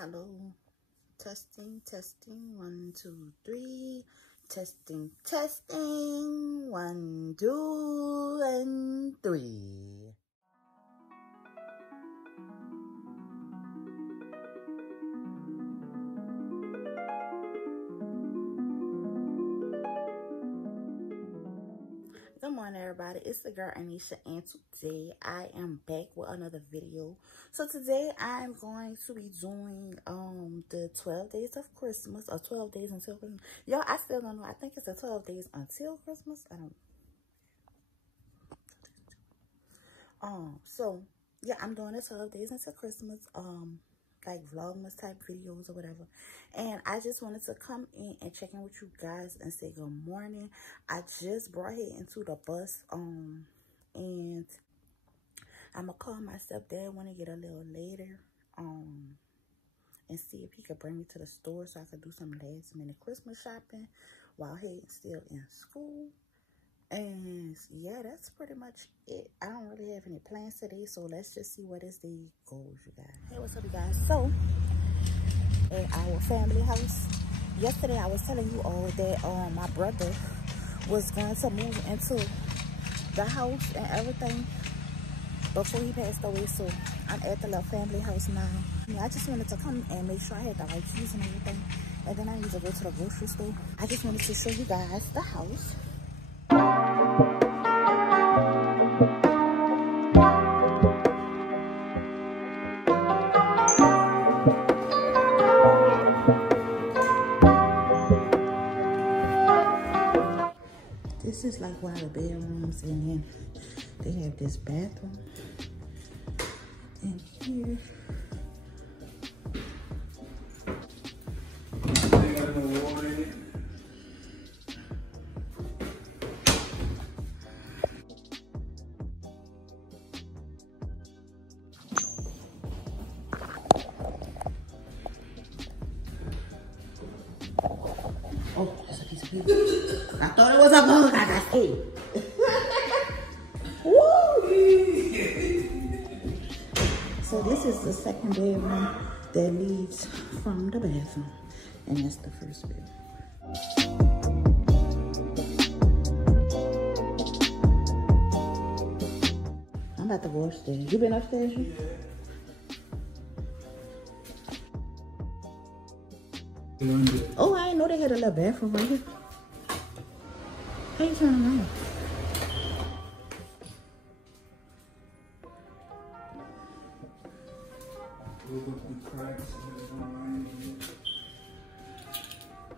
Hello, testing, 1, 2, 3, testing, 1, 2, and 3. Good morning, everybody. It's the girl Anisha, and today I am back with another video. So today I'm going to be doing the 12 days of Christmas, or 12 days until Christmas. Y'all, I still don't know. I think it's a 12 days until Christmas. I don't. So yeah, I'm doing the 12 days until Christmas. Like vlogmas type videos or whatever, and I just wanted to come in and check in with you guys and say good morning. I just brought her into the bus and I'm gonna call my stepdad when I get a little later and see if he could bring me to the store so I could do some last minute Christmas shopping while he's still in school. And yeah, that's pretty much it. I don't really have any plans today, so let's just see what is the goals, you guys. Hey, what's up, you guys? So at our family house yesterday, I was telling you all that my brother was going to move into the house and everything before he passed away. So I'm at the little family house now. I just wanted to come and make sure I had the right keys and everything, and then I need to go to the grocery store. I just wanted to show you guys the house. This is like one of the bedrooms, and then they have this bathroom in here. They got no water in it. Oh, that's a piece of paper. I thought it was a bug. I got eight. So this is the second bedroom that leads from the bathroom, and that's the first bedroom. I'm about to go upstairs. You been upstairs? You? Yeah. Oh, I didn't know they had a little bathroom right here. How you turn them on?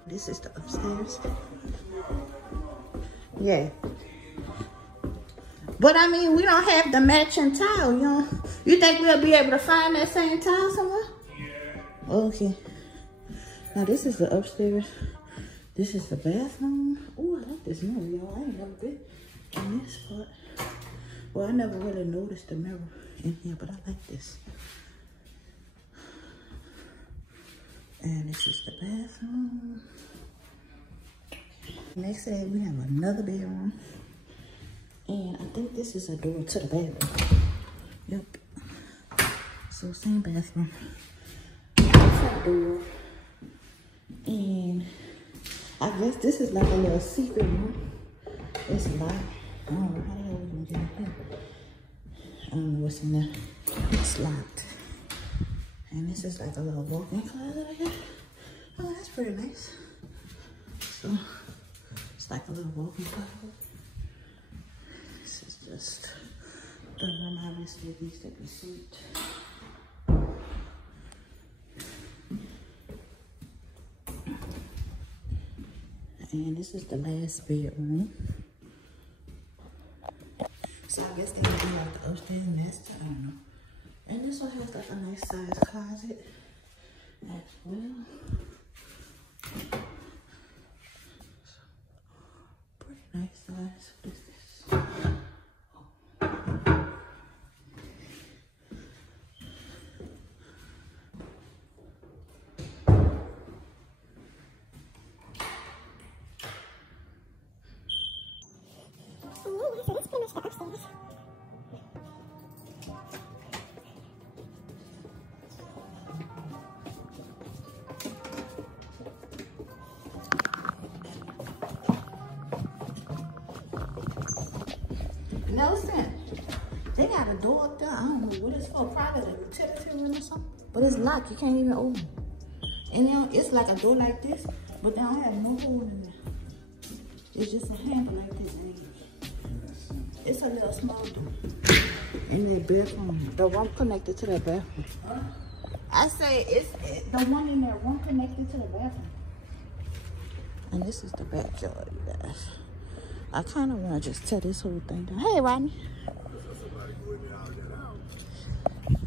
This is the upstairs. Yeah. But I mean, we don't have the matching tile, you know. You think we'll be able to find that same tile somewhere? Yeah. Okay. Now this is the upstairs. This is the bathroom. Oh, I like this mirror, y'all. I ain't never been in this part. Well, I never really noticed the mirror in here, but I like this. And this is the bathroom. Next to that, we have another bedroom. And I think this is a door to the bedroom. Yep. So same bathroom. Outside door. And I guess this is like a little secret room. It's locked. I don't know how the hell we're gonna get in here. I don't know what's in there. It's locked. And this is like a little walk-in closet, I guess. Oh, that's pretty nice. So it's like a little walk-in closet. This is just the room I obviously needs to be sweet. And this is the last bedroom. So I guess they would be like the upstairs master, I don't know. And this one has like a nice size closet as well. Pretty nice size. What is this? Oh. So that's pretty much the upstairs. door up there. I don't know what it's for. Probably a utility room or something. But it's locked. You can't even open it. And then it's like a door like this, but they don't have no hole in there. It's just a handle like this. It's a little small door. In that bathroom. The one connected to that bathroom. I say it's the one in there, one connected to the bathroom. And this is the backyard, you guys. I kind of want to just tear this whole thing down. Hey, Rodney.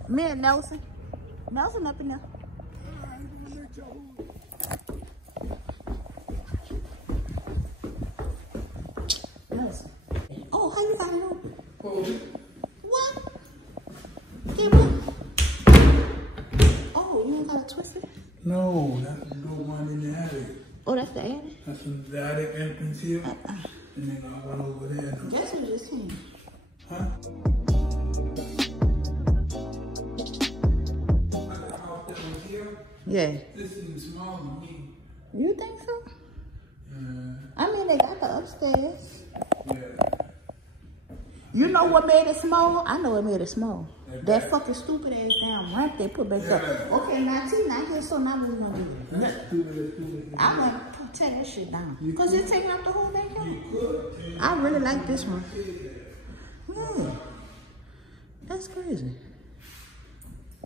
Me and Nelson. Nelson up in there. Nelson. Oh, how you got it open? What? Get what? Oh, you ain't got to twist it? No, that's the one in the attic. Oh, that's the attic? That's the attic entrance here. And then I went over there. Guess what just came? Huh? Like the house that was here. Yeah. This is small to me. You think so? I mean, they got the upstairs. Yeah. You know what made it small? I know what made it small. That fucking stupid ass damn ramp they put back up. Okay, now see, now here, so now what we gonna do? That's stupid. I'm gonna tear that shit down. Because it's taking up the whole backyard. You could. I really like this one. Yeah. That's crazy.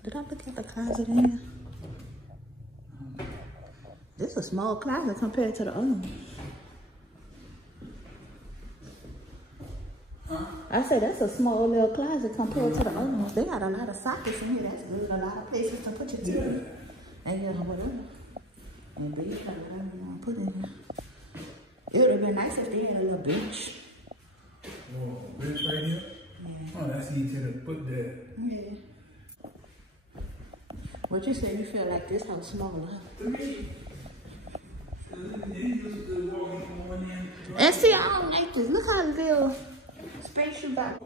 Did I look at the closet in here? This is a small closet compared to the other one. I said that's a small little closet compared to the other ones. They got a lot of sockets in here. That's good. A lot of places to put your TV. And you know whatever. And big like whatever you want to put in here. It would have been nice if they had a little bench. Oh, bench right here? Yeah. Oh, that's easy to put there. Yeah. What you said you feel like this house smaller, huh? To me, they used to walk in one end. And see, I don't like this. Look how little space you got.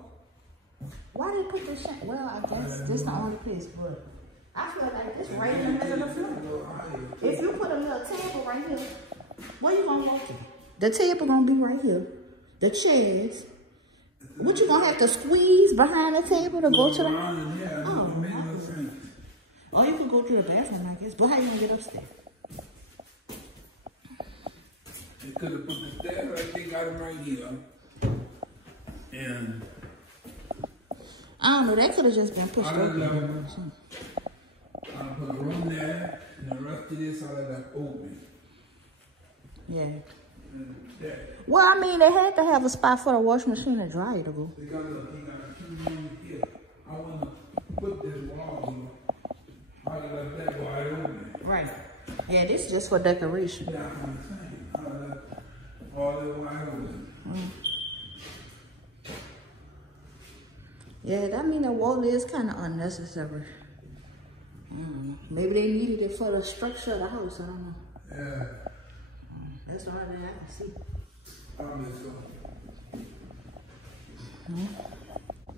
Why they put this shit? Well, I guess this is the only place, but I feel like this right in the middle of the floor. If you put a little table right here, where you gonna walk to? The table gonna be right here. The chairs. What you gonna have to squeeze behind the table to go to the? Yeah, Oh, it makes no sense. or you could go to the bathroom, I guess. But how you gonna get upstairs? They could have put the stairs like they got them right here. And I don't know. That could have just been pushed I over. don't I put a room there, and the rest of this I left open. Yeah. And that. Well, I mean, they had to have a spot for the washing machine and dryer to go. They got a two rooms here. I want to put this wall here. I left that wide open. Right. Yeah, this is just for decoration. Yeah, I'm saying. I left all that wide open. Yeah, that mean the wall is kind of unnecessary. Maybe they needed it for the structure of the house. I don't know. Yeah. That's the only thing I can see. Probably so.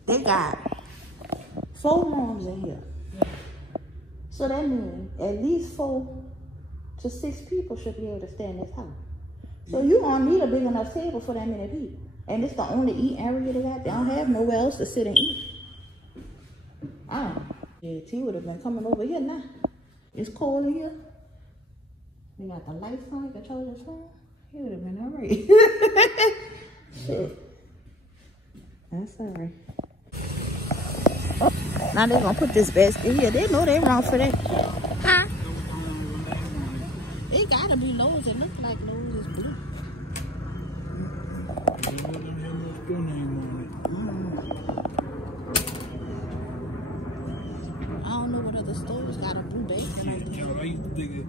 They got 4 rooms in here. So that means at least 4 to 6 people should be able to stay in this house. So you gonna need a big enough table for that many people. And it's the only eating area they got. They don't have nowhere else to sit and eat. I don't know. Yeah, T would have been coming over here now. It's cold in here. We got the lights on, you can charge your phone. He would have been alright. Shit. That's alright. Now they're gonna put this basket here. They know they're wrong for that. Huh? It gotta be Lowe's. It looks like Lowe's is blue. I don't know what other stores got a blue basket like this. I used to dig a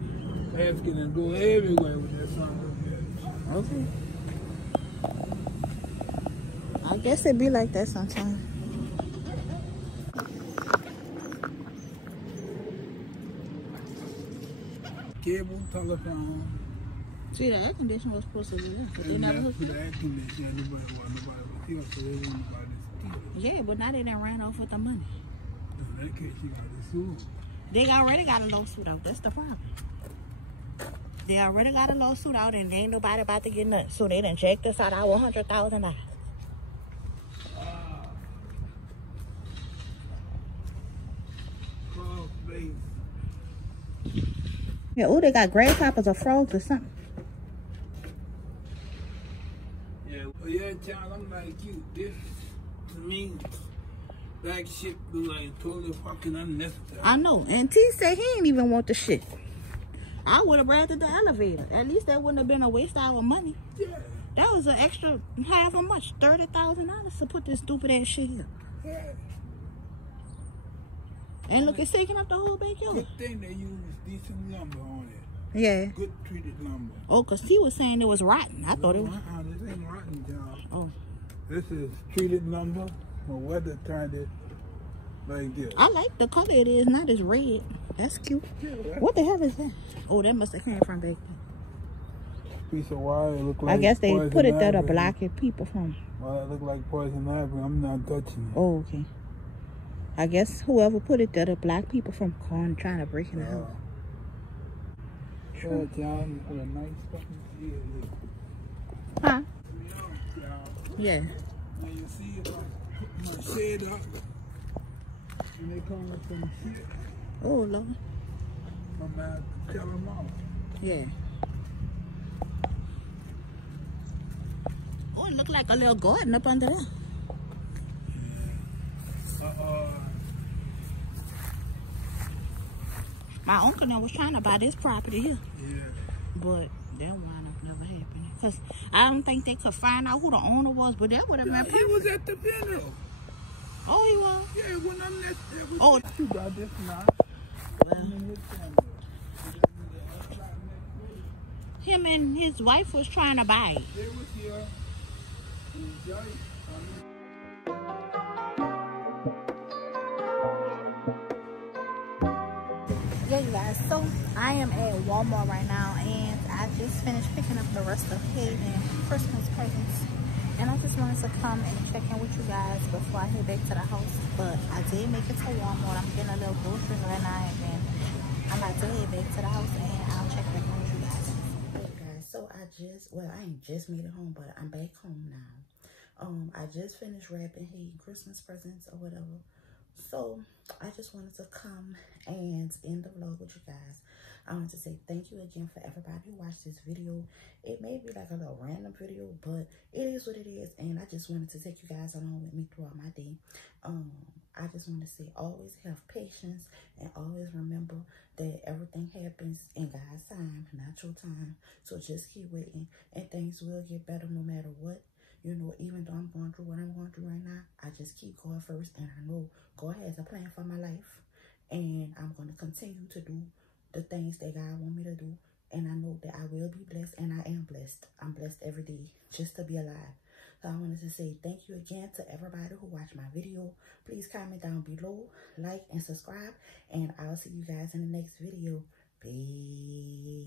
basket and go everywhere with that song. Okay. I guess it be like that sometimes. Cable, telephone. See, the air conditioner was supposed to be there, but they never hooked put it. the air conditioner. Nobody was here, so they didn't nobody steal. Yeah, but now they done ran off with the money. In that case, you got to sue. They already got a lawsuit out. That's the problem. They already got a lawsuit out and ain't nobody about to get nothing. So they done jacked us out our $100,000. Yeah, oh, they got grasshoppers or frogs or something. Yeah, well, yeah, child, I'm like you. This, to me, that shit was like totally fucking unnecessary. I know. And T said he ain't even want the shit. I would have rented the elevator. At least that wouldn't have been a waste of our money. Yeah. That was an extra, however much, $30,000 to put this stupid ass shit here. Yeah. And look, it's taking up the whole backyard. Good thing they use decent lumber on it. Yeah. Good treated lumber. Oh, because he was saying it was rotten. I thought it was. This ain't rotten, John. Oh. This is treated lumber. My weather turned it like this. I like the color it is, not as red. That's cute. Yeah, What the hell is that? Oh, that must have came from back there. Piece of wire look like I guess they poison put it there to ivy. block it people from. Well, it look like poison ivy. I'm not touching it. Oh, okay. I guess whoever put it there to block people from calling, trying to break in the house. Sure, John, for a nice fucking field. Huh? Yeah. Yeah. When you see if I put my shade up, and they come with some shit, Oh, Lord. I'm gonna have to tell them off. Yeah. Oh, it looked like a little garden up under there. My uncle now was trying to buy this property here. Yeah. But that wound up never happening. Because I don't think they could find out who the owner was, but that would have been He perfect. was at the funeral. Oh, he was? Yeah, when I'm there. Oh. You got this now. Well, him and his wife was trying to buy it. They was here. Yeah, you guys, so I am at Walmart right now, and I just finished picking up the rest of Hayden Christmas presents, and I just wanted to come and check in with you guys before I head back to the house. But I did make it to Walmart. I'm getting a little groceries right now, and then I'm about to head back to the house, and I'll check back in with you guys. Hey guys, so I ain't just made it home, but I'm back home now. I just finished wrapping Hayden Christmas presents or whatever. So I just wanted to come and end the vlog with you guys. I want to say thank you again for everybody who watched this video. It may be like a little random video, but it is what it is, and I just wanted to take you guys along with me throughout my day. I just want to say always have patience, and always remember that everything happens in God's time, not your time. So just keep waiting, and things will get better no matter what. You know, even though I'm going through what I'm going through right now, I just keep going first, and I know God has a plan for my life, and I'm going to continue to do the things that God wants me to do, and I know that I will be blessed, and I am blessed. I'm blessed every day just to be alive. So I wanted to say thank you again to everybody who watched my video. Please comment down below, like, and subscribe, and I'll see you guys in the next video. Peace.